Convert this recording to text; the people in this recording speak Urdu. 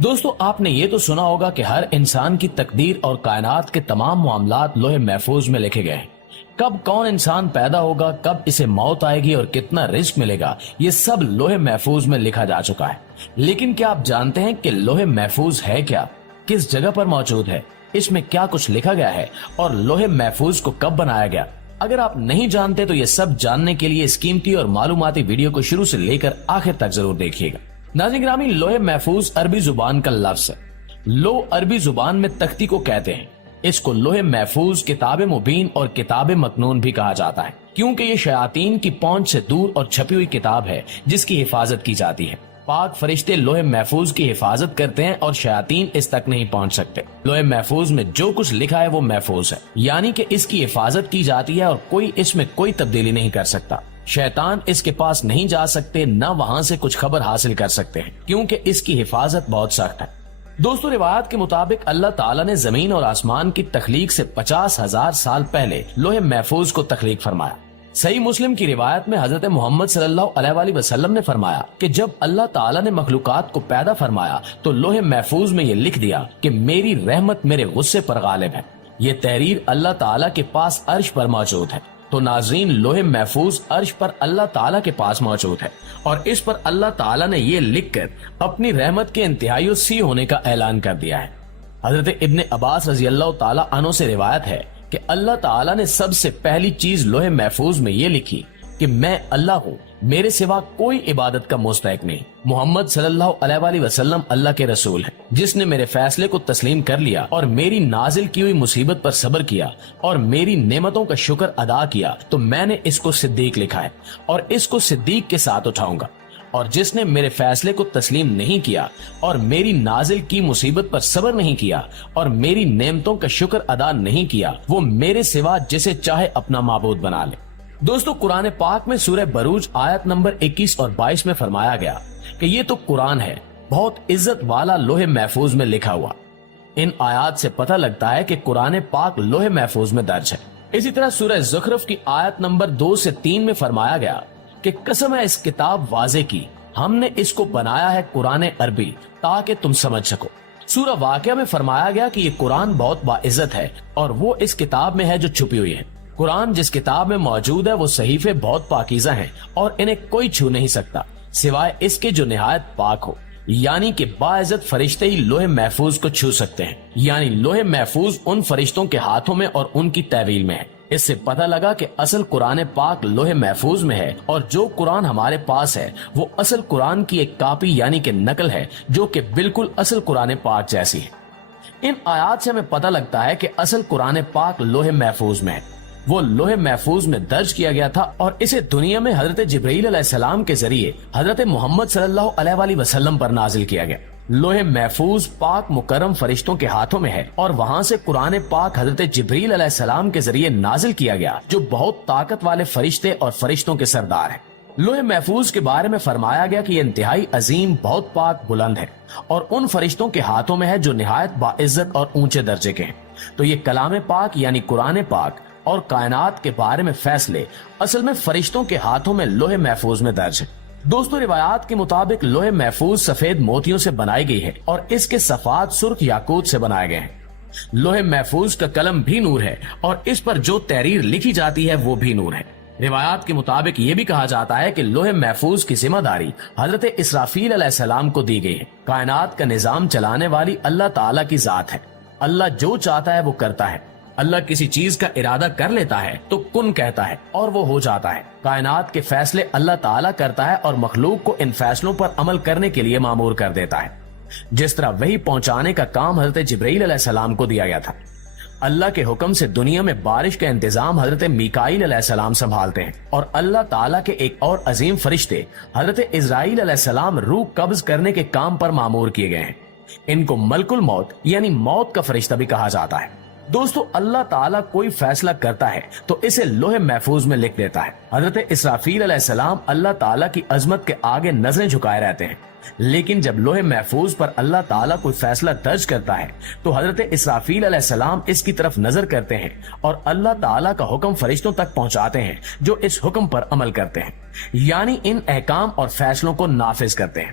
دوستو آپ نے یہ تو سنا ہوگا کہ ہر انسان کی تقدیر اور کائنات کے تمام معاملات لوح محفوظ میں لکھے گئے ہیں۔ کب کون انسان پیدا ہوگا، کب اسے موت آئے گی اور کتنا رزق ملے گا، یہ سب لوح محفوظ میں لکھا جا چکا ہے۔ لیکن کیا آپ جانتے ہیں کہ لوح محفوظ ہے کیا، کس جگہ پر موجود ہے، اس میں کیا کچھ لکھا گیا ہے اور لوح محفوظ کو کب بنایا گیا؟ اگر آپ نہیں جانتے تو یہ سب جاننے کے لیے اس قیمتی اور معلوماتی ویڈیو کو شروع سے لے کر آخر تک ضرور دیکھیے گا۔ ناظرین گرامی، لوح محفوظ عربی زبان کا لفظ ہے۔ لو عربی زبان میں تختی کو کہتے ہیں۔ اس کو لوح محفوظ، کتاب مبین اور کتاب مکنون بھی کہا جاتا ہے، کیونکہ یہ شیاطین کی پہنچ سے دور اور چھپی ہوئی کتاب ہے جس کی حفاظت کی جاتی ہے۔ پاک فرشتے لوح محفوظ کی حفاظت کرتے ہیں اور شیاطین اس تک نہیں پہنچ سکتے۔ لوح محفوظ میں جو کچھ لکھا ہے وہ محفوظ ہے، یعنی کہ اس کی حفاظت کی جاتی ہے اور کوئی اس میں کوئی تبدیلی نہیں کر سکتا۔ شیطان اس کے پاس نہیں جا سکتے، نہ وہاں سے کچھ خبر حاصل کر سکتے ہیں، کیونکہ اس کی حفاظت بہت سخت ہے۔ دوستو، روایات کے مطابق اللہ تعالیٰ نے زمین اور آسمان کی تخلیق سے 50,000 سال پہلے لوح محفوظ کو تخلیق فرمایا۔ صحیح مسلم کی روایت میں حضرت محمد صلی اللہ علیہ وآلہ وسلم نے فرمایا کہ جب اللہ تعالیٰ نے مخلوقات کو پیدا فرمایا تو لوح محفوظ میں یہ لکھ دیا کہ میری رحمت میرے غصے پر غالب ہے۔ یہ تحریر اللہ تعالیٰ کے پاس عرش پر موجود ہے۔ تو ناظرین، لوح محفوظ عرش پر اللہ تعالیٰ کے پاس موجود ہے اور اس پر اللہ تعالیٰ نے یہ لکھ کر اپنی رحمت کے انتہائی وسیع ہونے کا اعلان کر دیا ہے۔ حضرت ابن عباس رضی اللہ تعالیٰ عنہ سے روایت ہے کہ اللہ تعالیٰ نے سب سے پہلی چیز لوح محفوظ میں یہ لکھی کہ میں اللہ ہوں، میرے سوا کوئی عبادت کا مستحق نہیں۔ محمد صلی اللہ علیہ وآلہ وسلم اللہ کے رسول ہیں، جس نے میرے فیصلے کو تسلیم کر لیا اور میری نازل کی ہوئی مصیبت پر صبر کیا اور میری نعمتوں کا شکر ادا کیا تو میں نے اس کو صدیق لکھا ہے اور اس کو صدیق کے ساتھ اٹھاؤں گا، اور جس نے میرے فیصلے کو تسلیم نہیں کیا اور میری نازل کی مصیبت پر صبر نہیں کیا اور میری نعمتوں کا شکر ادا نہیں کیا، وہ میرے سوا جسے چاہے اپنا معبود بنا لے۔ دوستو، قرآن پاک میں سورہ بروج آیت نمبر 21 اور 22 میں فرمایا گیا کہ یہ تو قرآن ہے، بہت عزت والا لوح محفوظ میں لکھا ہوا۔ ان آیات سے پتہ لگتا ہے کہ قرآن پاک لوح محفوظ میں درج ہے۔ اسی طرح سورہ زخرف کی آیت نمبر 2 سے 3 میں فرمایا گیا کہ قسم ہے اس کتاب واضح کی، ہم نے اس کو بنایا ہے قرآن عربی تاکہ تم سمجھ سکو۔ سورہ واقعہ میں فرمایا گیا کہ یہ قرآن بہت باعزت ہے اور وہ اس کتاب میں ہے جو چھپی ہوئی ہے۔ قرآن جس کتاب میں موجود ہے وہ صحیفے بہت پاکیزہ ہیں اور انہیں کوئی چھو نہیں سکتا سوائے اس کے جو نہایت پاک ہو، یعنی کہ باعزت فرشتے ہی لوح محفوظ کو چھو سکتے ہیں، یعنی لوح محفوظ ان فرشتوں کے ہاتھوں میں اور ان کی تحویل میں ہے۔ اس سے پتہ لگا کہ اصل قرآن پاک لوح محفوظ میں ہے اور جو قرآن ہمارے پاس ہے وہ اصل قرآن کی ایک کاپی یعنی کہ نقل ہے، جو کہ بالکل اصل قرآن پاک جیسی ہے۔ ان آیات سے ہمیں پتہ لگتا ہے کہ اصل قرآن پاک لوح محفوظ میں ہے۔ وہ لوح محفوظ میں درج کیا گیا تھا اور اسے دنیا میں حضرت جبرائیل علیہ السلام کے ذریعے حضرت محمد صلی اللہ علیہ وآلہ وسلم پر نازل کیا گیا۔ لوح محفوظ پاک مکرم فرشتوں کے ہاتھوں میں ہے اور وہاں سے قرآن پاک حضرت جبرائیل علیہ السلام کے ذریعے نازل کیا گیا، جو بہت طاقت والے فرشتے اور فرشتوں کے سردار ہیں۔ لوح محفوظ کے بارے میں فرمایا گیا کہ یہ انتہائی عظیم، بہت پاک، بلند ہے اور ان فرشتوں کے ہاتھوں میں ہے جو نہایت باعزت اور اونچے درجے کے ہیں۔ تو یہ کلام پاک یعنی قرآن پاک اور کائنات کے بارے میں فیصلے اصل میں فرشتوں کے ہاتھوں میں لوح محفوظ میں درج ہے۔ دوستو، روایات کے مطابق لوح محفوظ سفید موتیوں سے بنائی گئی ہے اور اس کے صفحات سرخ یاقوت سے بنائے گئے ہیں۔ لوح محفوظ کا قلم بھی نور ہے اور اس پر جو تحریر لکھی جاتی ہے وہ بھی نور ہے۔ روایات کے مطابق یہ بھی کہا جاتا ہے کہ لوح محفوظ کی ذمہ داری حضرت اسرافیل علیہ السلام کو دی گئی ہے۔ کائنات کا نظام چلانے والی اللہ تعالیٰ کی ذات ہے۔ اللہ جو چاہتا ہے وہ کرتا ہے۔ اللہ کسی چیز کا ارادہ کر لیتا ہے تو کن کہتا ہے اور وہ ہو جاتا ہے۔ کائنات کے فیصلے اللہ تعالیٰ کرتا ہے اور مخلوق کو ان فیصلوں پر عمل کرنے کے لیے مامور کر دیتا ہے۔ جس طرح وحی پہنچانے کا کام حضرت جبرائیل علیہ السلام کو دیا گیا تھا، اللہ کے حکم سے دنیا میں بارش کا انتظام حضرت میکائیل علیہ السلام سنبھالتے ہیں اور اللہ تعالیٰ کے ایک اور عظیم فرشتے حضرت اسرائیل علیہ السلام روح قبض کرنے کے کام پر مامور کیے گئے ہیں۔ ان کو ملک الموت یعنی موت کا فرشتہ بھی کہا جاتا ہے۔ دوستو، اللہ تعالیٰ کوئی فیصلہ کرتا ہے تو اسے لوح محفوظ میں لکھ دیتا ہے۔ حضرت اسرافیل علیہ السلام اللہ تعالیٰ کی عظمت کے آگے نظریں جھکائے رہتے ہیں، لیکن جب لوح محفوظ پر اللہ تعالیٰ کوئی فیصلہ درج کرتا ہے تو حضرت اسرافیل علیہ السلام اس کی طرف نظر کرتے ہیں اور اللہ تعالیٰ کا حکم فرشتوں تک پہنچاتے ہیں جو اس حکم پر عمل کرتے ہیں، یعنی ان احکام اور فیصلوں کو نافذ کرتے ہیں۔